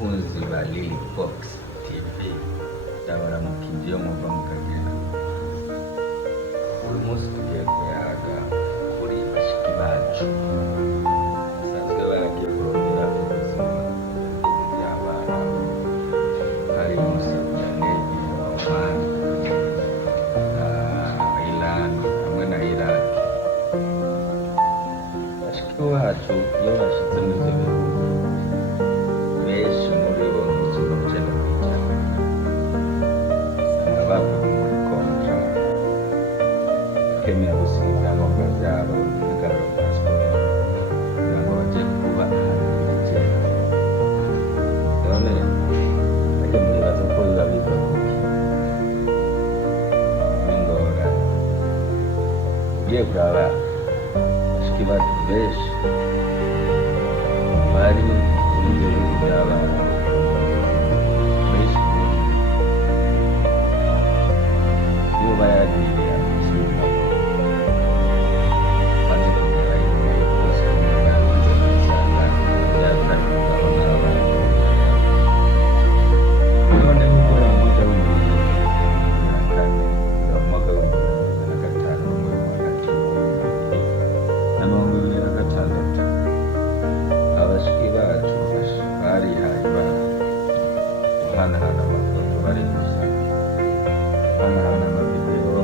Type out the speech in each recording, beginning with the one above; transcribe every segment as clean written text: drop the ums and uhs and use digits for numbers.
bakunzi ba Lily Fox TV ndabaramukije muva mu Kagera. Uyu munsi tugiye kuyaga kuri bashiki bacu basanzwe baragiye kurondera ubuzima bw'abana hari munsi y'Indege, Oman, Iran hamwe na Iraq. Bashiki bacu iyo bashitse muri ibyo bihugu benshi muri bo ubuzima bugenda bwicara usanga bavuye muri kontra bakemera gusiga ibyangombwa byabo bigarura pasiporo kugira ngo bajye kuba ahantu higera. None bajya muribaza ko biba bigoye n'ingorane. Ugiye kuraba bashiki bacu benshi bari muri ibyo bihugu by'abana benshi iyo bayagiriye amakipe maze kugera inyuma yo kose bayanze gusanga byatari kugabana abana. Noneho gukora mu mwaka w'ibihumbi bibiri na kane kugera mu mwaka w'ibihumbi bibiri na gatanu no mu mwaka na mirongo ibiri na gatandatu abashiki bacu barihaye guhanahana amafoto bari gusa guhanahana amavidewo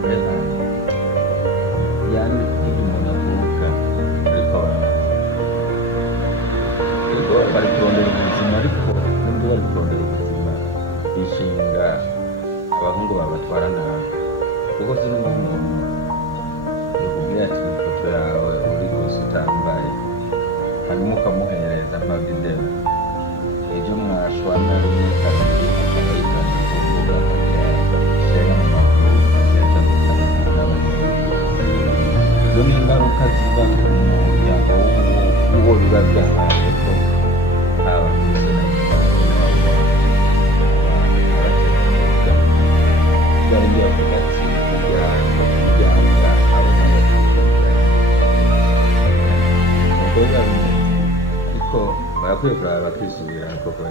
kubera yani ibyo umuntu avuga ariko yego bari kurondera ubuzima ariko n'undi bari kurondera ubuzima bishinga abahungu babatwara nabi kuko zino nk'umuntu yakubwira ati ifoto yawe uri gusa utambaye hanyuma ukamuhereza amavidewo ejo mwashwana rimwe kabiri akabikanda kuvuga share mu makuru agenda gukana n'abandi. Izo ni ingaruka ziba ku muryango w'uwo biba byabaye ko haba byari byavuga ati kugira ngo kuryanga abana ariko barakwiye kuraba bakisubira koko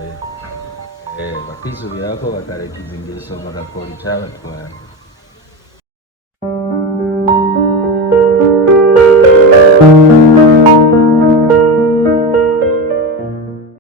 bakisubira ko bakareka izi ngeso bagakora icyabatwara.